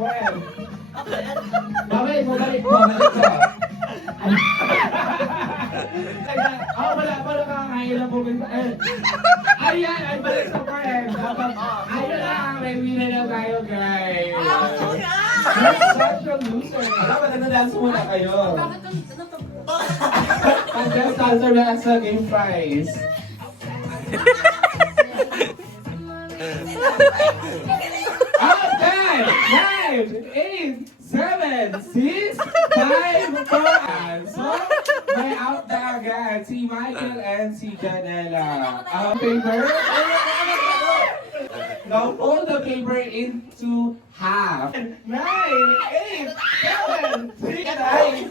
Well, babalik ko. Wala kakakailan po. Ayan, ay balik sa friend. Ayun lang, may wina na tayo, guys. Such a loser. Dapat nag-dance muna kayo. Contestants are back sa game prize. Ten, 9, 8, 7, 6, 5, 4. So, may out na agad si Michael and si Janela. Paper. Now fold the paper into half. 9, 8, 7, 6, 5.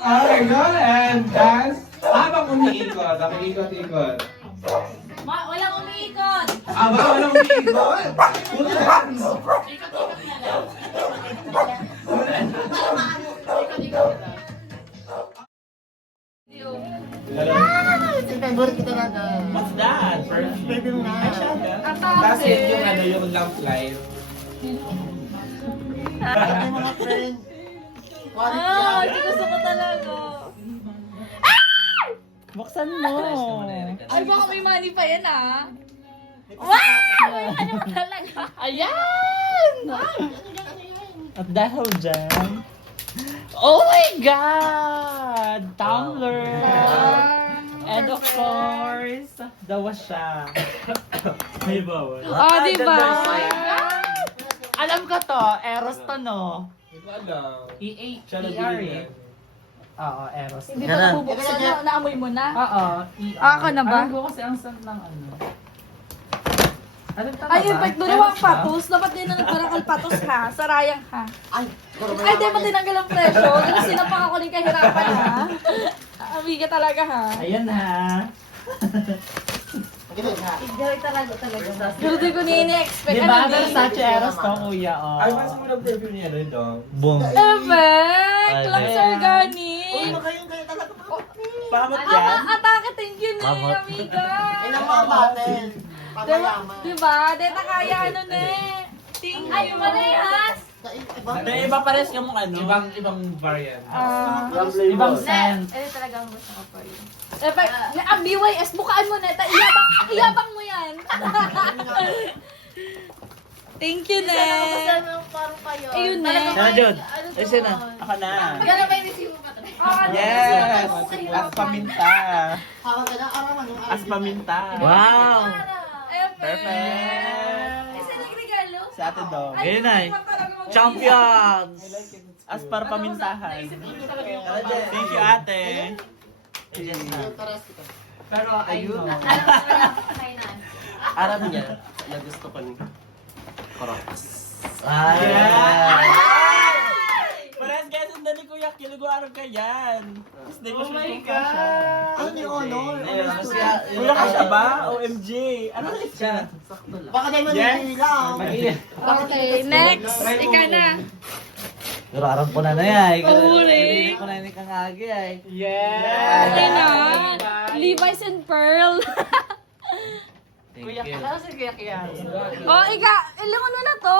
Okay, go and dance. Habang umiikot, ikot-ikot. Walang umiikot. Walang umiikot? Full dance. Ikot-ikot na lang. Ikot-ikot na lang. Favorite kita na to. What's that? Pwede mo na. Tapos yun yung lamp light. Pwede mga friend. Gusto ko talaga. Buksan mo. Ay, baka may money pa yan ah. Wow! May money pa talaga. Ayan! At dahil dyan, oh my God! Tumbler! And of course, dawa siya. May bawal. Oh, diba? Alam ko to, Eros to no? Hindi ko alam. Siya ER nabili eh. yan. Oo, Eros. Hindi pa nabubuksan na. Naamoy mo na? Oo, ER. Ako na ba? Alam ko kasi ang scent ng ano. Alam ka na Ay, ba? yung pag dulawang Eros ba? patos, dapat din na nagbarakal patos ha. Sarayang ha. Ay, Ay, di ba tinanggal ang presyo? Ano sinapang ako ng kahirapan ha? Amiga talaga ha. Ayan ha. Igay talaga. Pero di ko ni-expect. Di ba? Versace Eros to, kuya. Oh. Ay, mas mo ng perfume niya rin dong. Boom. Effect! Lang Ayan. organic! kayo talaga. Pamot yan. Atake, thank you na, Mabot. amiga. Ilang mga battle. Pamayaman. Diba? Deta kaya ano na eh. Ay, parehas! Hindi, iba pares ka mong ano. Ibang variant. Ibang scent. Talaga ang gusto ko pa yun. Ang BYS, bukaan mo na. Iyabang mo yan. Thank you, ne. Ayun, ne. Sana, Jod. Ayun na. Ako na. Gano'n ba yung receive mo ba ito? Yes! As paminta. Hawag ka na, araman yung As paminta. Wow! Perfect! Kasi nagregalo? Si Ate Dong. Ayun, ay. Champions! As para pamintahan. Thank you, Ate. Pero ayun. Aram niya na gusto ko ni Crocs. Parehas kaya sundan ni Kuya Kilugo araw ka yan. Oh my Ano ni Honor? Kuya ka siya ba? OMG. Ano na siya? Baka di mo Yes. nililaw. Okay, next. Ika na. Pero aram ko na yan. Pahuli. Ko na ni Kangagi ay. Yes! Okay na. Levi's and Pearl. Thank you. Ano si Kuya Kiya? Oh, ika. Ilangon mo na to.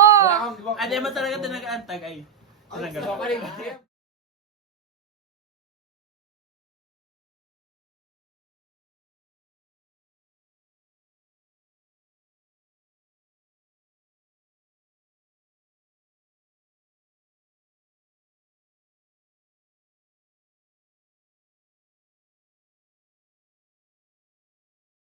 Ano mo talaga tinag-antag ay? So,